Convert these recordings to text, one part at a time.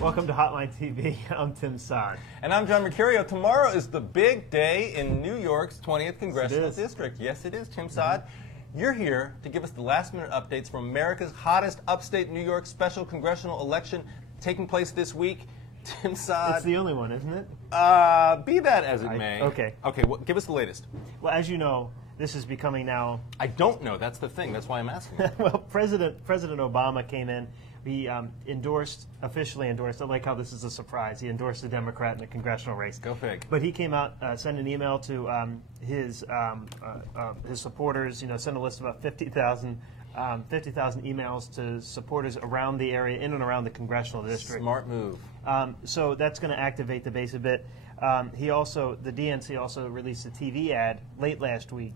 Welcome to Hotline TV. I'm Tim Saad. And I'm John Mercurio. Tomorrow is the big day in New York's 20th Congressional District. Yes, it is, Tim Saad. You're here to give us the last-minute updates from America's hottest upstate New York special congressional election taking place this week. Tim Saad. It's the only one, isn't it? Be that as it may. Okay. Okay, well, give us the latest. Well, as you know, this is becoming now... I don't know. That's the thing. That's why I'm asking. Well, President Obama came in. He officially endorsed, I like how this is a surprise, he endorsed a Democrat in the congressional race. Go fig. But he came out, sent an email to his supporters, sent a list of about 50,000 emails to supporters around the area, in and around the congressional district. Smart move. So that's going to activate the base a bit. The DNC also released a TV ad late last week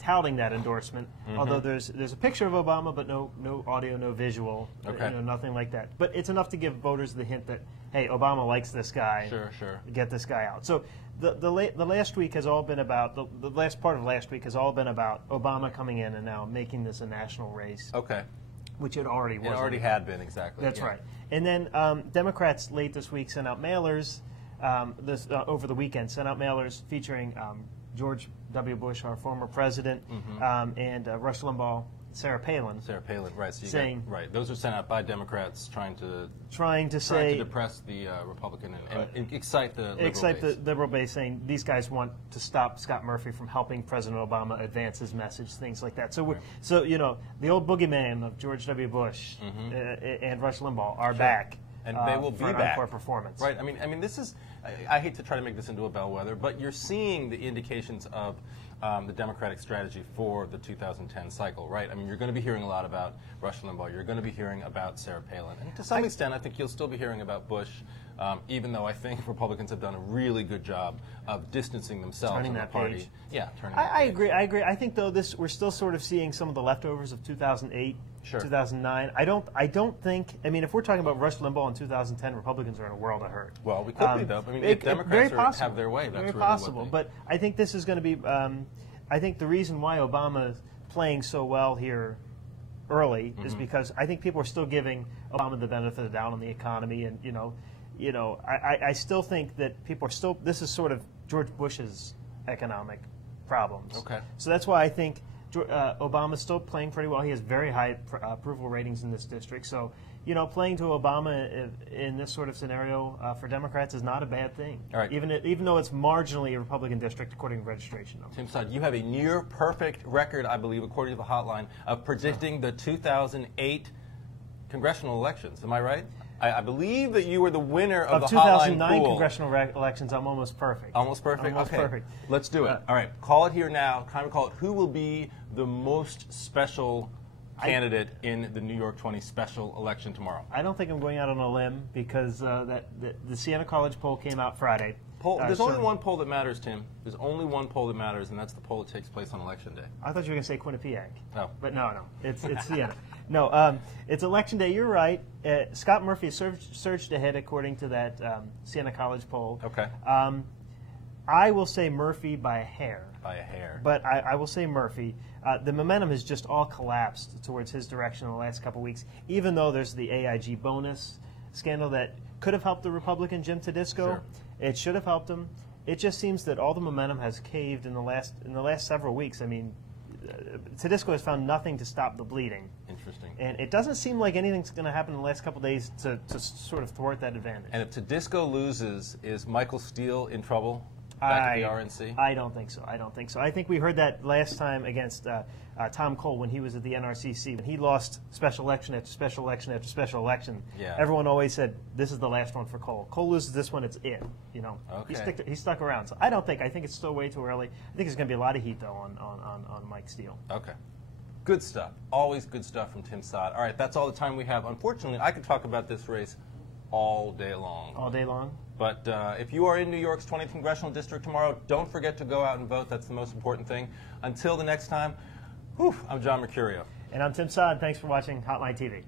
touting that endorsement, although there's a picture of Obama, but no audio, no visual, nothing like that. But it's enough to give voters the hint that, hey, Obama likes this guy. Sure. Get this guy out. So the last week has all been about, the last part of last week has all been about Obama coming in and now making this a national race. Okay. Which it already was. It already had been, exactly. That's right. And then Democrats late this week sent out mailers, over the weekend, sent out mailers featuring George W. Bush, our former president, and Rush Limbaugh, Sarah Palin. Sarah Palin, right. So saying, right. Those are sent out by Democrats trying to depress the Republican and excite the liberal base, saying these guys want to stop Scott Murphy from helping President Obama advance his message, things like that. So, the old boogeyman of George W. Bush and Rush Limbaugh are back. And they will be for an back. encore performance. Right. I mean, this is. I hate to try to make this into a bellwether, but you're seeing the indications of the Democratic strategy for the 2010 cycle, right? I mean, you're going to be hearing a lot about Rush Limbaugh. You're going to be hearing about Sarah Palin, and to some extent, I think you'll still be hearing about Bush, even though I think Republicans have done a really good job of distancing themselves from the party. Page. Yeah, turning. I agree. I think though we're still sort of seeing some of the leftovers of 2008. Sure. 2009. I don't think. I mean, if we're talking about Rush Limbaugh in 2010, Republicans are in a world of hurt. Well, we could be though. I mean, if Democrats have their way, that's very really possible. But I think this is going to be. I think the reason why Obama is playing so well here early is because I think people are still giving Obama the benefit of the doubt on the economy, and I still think that people are still. This is sort of George Bush's economic problems. Okay. So that's why I think. Obama's still playing pretty well. He has very high approval ratings in this district. So, playing to Obama in this sort of scenario for Democrats is not a bad thing. All right. Even though it's marginally a Republican district according to registration numbers. Tim Saad, you have a near perfect record, I believe, according to the hotline, of predicting the 2008 congressional elections. Am I right? I believe that you were the winner of the 2009 pool. Congressional elections. I'm almost perfect. Almost perfect? Almost perfect. Let's do it. All right. Call it here now. Time to call it. Who will be the most special candidate in the New York 20 special election tomorrow? I don't think I'm going out on a limb because the Siena College poll came out Friday. There's only one poll that matters, Tim. There's only one poll that matters, and that's the poll that takes place on Election Day. I thought you were going to say Quinnipiac. No. But no. It's Siena. No, it's Election Day. You're right. Scott Murphy surged ahead according to that Siena College poll. Okay. I will say Murphy by a hair. By a hair. But I will say Murphy. The momentum has just all collapsed towards his direction in the last couple weeks, even though there's the AIG bonus scandal that could have helped the Republican Jim Tedisco. Sure. It should have helped him. It just seems that all the momentum has caved in the last several weeks. I mean, Tedisco has found nothing to stop the bleeding. Interesting. And it doesn't seem like anything's going to happen in the last couple of days to sort of thwart that advantage. And if Tedisco loses, is Michael Steele in trouble back at the RNC? I don't think so. I think we heard that last time against Tom Cole when he was at the NRCC. When he lost special election after special election after special election, everyone always said, this is the last one for Cole. Cole loses this one, it's it. Okay. He stuck around. So I think it's still way too early. I think there's going to be a lot of heat, though, on Mike Steele. Okay. Good stuff. Always good stuff from Tim Saad. All right, that's all the time we have. Unfortunately, I could talk about this race all day long. All day long? But if you are in New York's 20th Congressional District tomorrow, don't forget to go out and vote. That's the most important thing. Until the next time, I'm John Mercurio. And I'm Tim Saad. Thanks for watching Hotline TV.